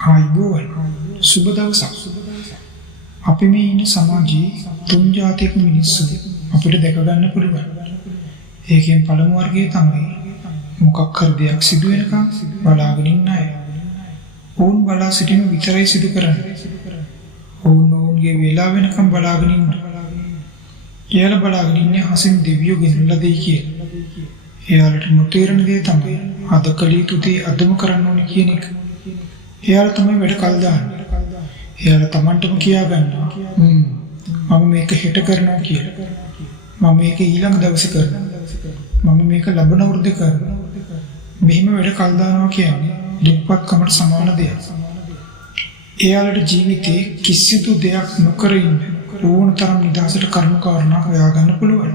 ආයුබෝවන් සුබ දවසක්. අපි මේ ඉන්න සමාජයේ තුන් ජාතික මිනිස්සු අපිට දැක ගන්න පුළුවන්. ඒකෙන් පළමු වර්ගයේ තමයි මොකක් හරි දෙයක් සිදු වෙනකම් බලාගෙන ඉන්න අය. ඕන් බලා සිටින විතරයි සිදු කරන්නේ. ඕන්ගේ වෙලාව වෙනකම් බලාගෙන ඉන්න. එයාලා බලාගෙන ඉන්නේ හසින් දෙවියෝ ගෙනල්ලා දෙයි කියලා. එයාලට නොතේරෙන දේ තමයි අද කළ යුතු දේ අදම කරන්න ඕනේ කියන එක. එයාලා තමයි වැඩ කල් දාන්නේ. එයාලා Tamanටම කියා ගන්නවා මම මේක හෙට කරනවා කියලා. මම මේක ඊළඟ දවසේ කරනවා. මම මේක ලබන වෘද්ධි කරනවා. මෙහිම වැඩ කල් දානවා කියන්නේ දුප්පත්කමට සමාන දෙයක්. එයාලට ජීවිතේ කිසිදු දෙයක් නොකර ඉන්න ඕන තරම් නිදහසට කරුණු කාරණා හොයාගන්න පුළුවන්.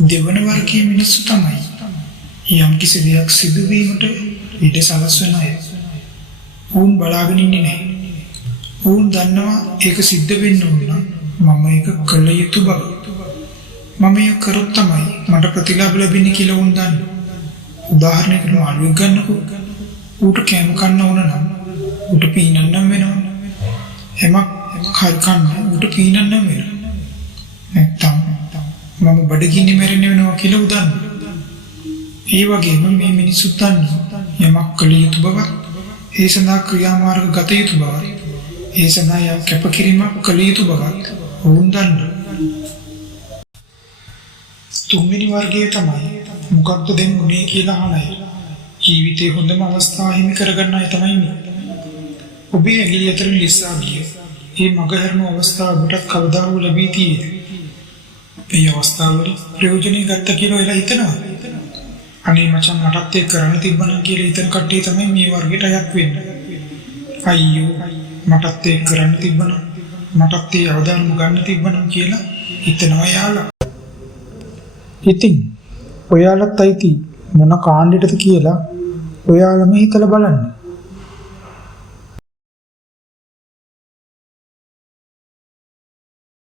දෙවන වර්ගයේ මිනිස්සු තමයි යම් කිසි දෙයක් සිදුවීමට ඉඩ සලස්වන අය. ඔවුන් බලාගෙන ඉන්නේ නැහැ. ඔවුන් දන්නවා ඒක සිද්ධ වෙන්න ඕන නම් මම ඒක කළ යුතු බව. මම ඒක කරොත් තමයි මට ප්‍රතිලාභ ලැබෙන්නේ කියලා ඔවුන් දන්නවා. උදාහරණයකට මාළුවෙක් ගන්නකෝ. ඌට කෑම කන්න ඕන නම් ඌට පීනන්නම් වෙනවා. එමක් හරි කන්න ඌට පීනන්නම් වෙනවා. නැත්තම් මම බඩගින්නේ මැරෙන්න වෙනවා කියලා ඌ දන්නවා. ඒ වගේම මේ මිනිස්සු දන්නවා යමක් කළ යුතු බවත්, ඒ සඳහා ක්‍රියාමාර්ග ගත යුතු බවත්, ඒ සඳහා කැපකිරීමක් කළ යුතු බවත් ඔවුන් දන්නවා. තුන්වෙනි වර්ගය තමයි මොකක්ද දැන් උනේ කියලා අහන අය. ජීවිතේ හොඳම අවස්ථාව හිමි කරගන්න අය තමයි මේ. ඔබේ ඇඟිලි අතරින් ලිස්සා ගිය මේ මගහැරණු අවස්ථාව ඔබට කවදා හෝ ලැබී තියෙද? මේ අවස්ථාවවල ප්‍රයෝජනෙ ගත්ත කියලා එලා හිතනවා. අනේ මචං මටත් ඒක කරන්න තිබ්බනම් කියලා හිතන කට්ටිය තමයි මේ වර්ගයට අයත් වෙන්නේ. අයියෝ මටත් ඒක කරන්න තිබ්බනම්, මටත් ඒ අවදානම ගන්න තිබ්බනම් කියලා හිතනවා යාළුවා. ඉතින් ඔයාලත් අයිති මොන කාණ්ඩයටද කියලා ඔයාලම හිතලා බලන්න.